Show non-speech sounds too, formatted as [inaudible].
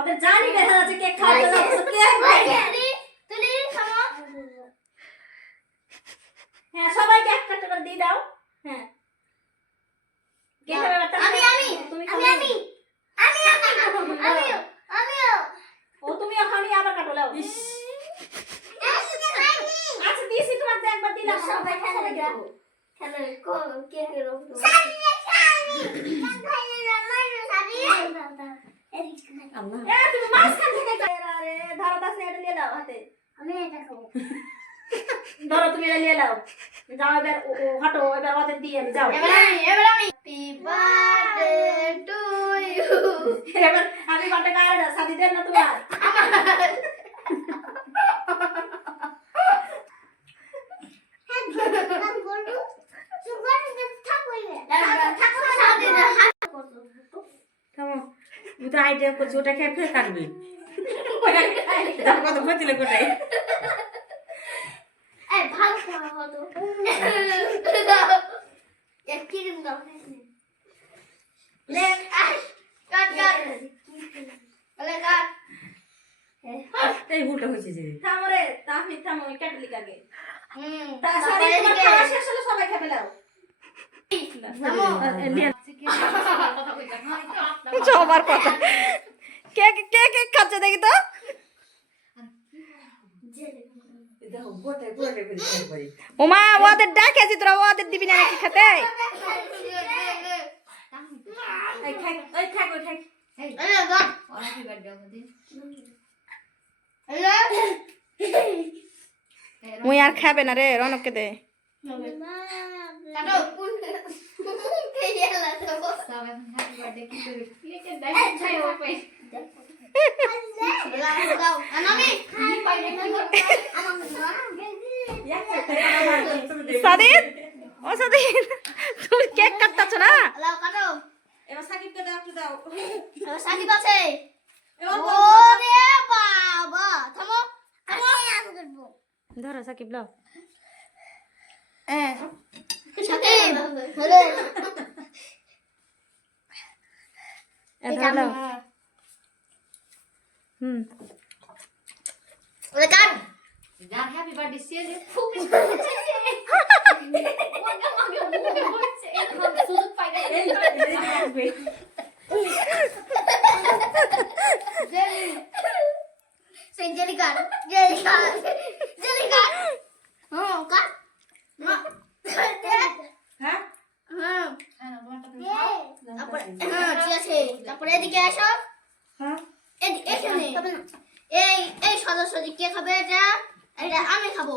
ওদের জানি দেখা যাচ্ছে কেক খাওয়াতে যাচ্ছে কেক হ্যাঁ সবাইকে একটা একটা করে দিয়ে দাও। হ্যাঁ? আমি, আমি, তুমি আমি, খাবে। আমি। [laughs] আমিও, আমিও। ও তুমি ওখানে আবার কাটো লাও আচ্ছা দিয়েছি তোমাকে একবার দিলাম। সবাই খেলে। দেবো। খেলে, কো- কে কে রোগ তো? এ, তুমি মাঝখান থেকে আরে, ধরো তার এটা নিয়ে নাও হাতে আমি এটা খাব। ধরো তুমি এটা নিয়ে নাও যাও এবার ও- ও হাঁটো এবার ওদের দিয়ে আমি যাও এবার আমি, এবার আমি। এবার কারে সাথী দেন না তোমার ঠাকুর সাথে হাত করতো। থামো তুই তো আইডিয়া করছি ওটা খেয়ে ফের কাটবি তার কত ক্ষতিলে কোটাই ভালো। বলে কাট। এই ভুলটা হয়েছে যে। থামো তাহমি থামো কাটলি কাকে হুম, তা সবাই খাবে। সবার কথা কে কে কে খাচ্ছে দেখি তো? ওমা ওদের ডাকেছি তোরা ওদের দিবি না নাকি খেতে? এই খাই এই খাই ওই খাই এই, দাও। এই, মুই আর খাবে না রে রনককে দে। সাদিন ও সাদিন তুমি কেক কাটতাছ না কাটো। এবার সাকিবকে দাও একটু দাও এবার সাকিব আছে। ওরে বাবা। থামো, থামো। ধরো সাকিব লাও হুম ওরে কাট। যার হ্যাপি বার্থডে সে যে সুযোগ পাই না এই এই আসবে সেই jelly cut. Jelly cut. Jelly cut. হুম, কাট। না। হ্যাঁ হুম। হ্যাঁ তোমারটা তুমি তারপরে হ্যাঁ, ঠিক আছে। তারপরে এদিকে এসো হ্যাঁ? এখানে। এই এই সদস্য কে খাবে এটা? এটা আমি খাব।